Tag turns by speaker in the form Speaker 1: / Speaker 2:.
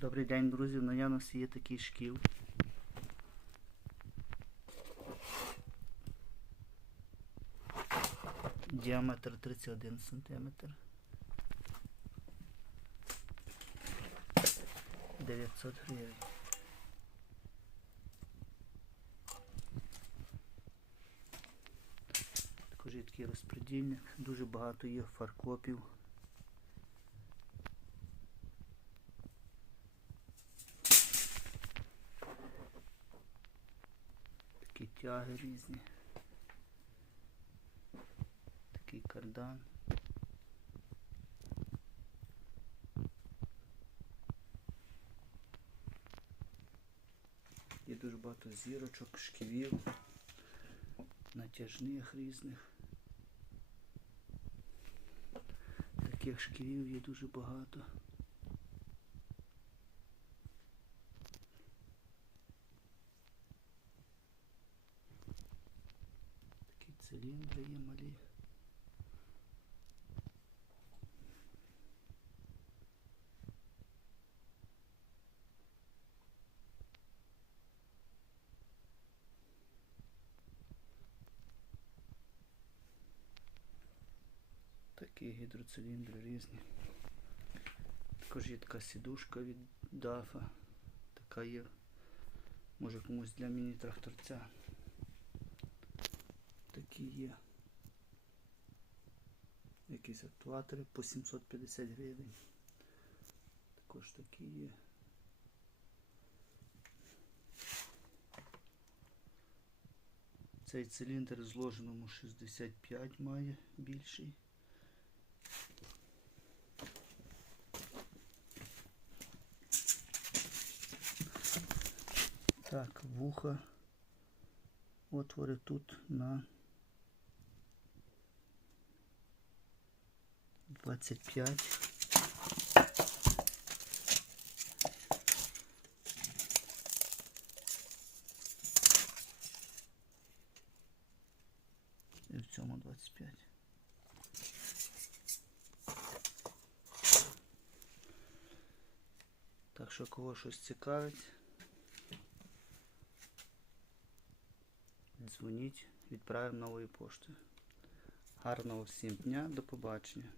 Speaker 1: Добрий день, друзі. В наявності є такий шкіл. Діаметр 31 см. 900 гривень. Також є такий розпредільник. Дуже багато є фаркопів. Такі тяги різні. Такий кардан. Є дуже багато зірочок, шківів, натяжних різних. Таких шківів є дуже багато. Такі циліндри є малі. Такі гідроциліндри різні. Також є така сідушка від дафа. Така є. Може комусь для міні-тракторця. Є. Якісь актуатори по 750 гривень. Також такі є. Цей циліндр зложеному 65 має більший. Так, вуха. Отвори тут на 25. І в цьому 25. Так що кого щось цікавить, дзвоніть, відправимо новою поштою. Гарного всім дня, до побачення.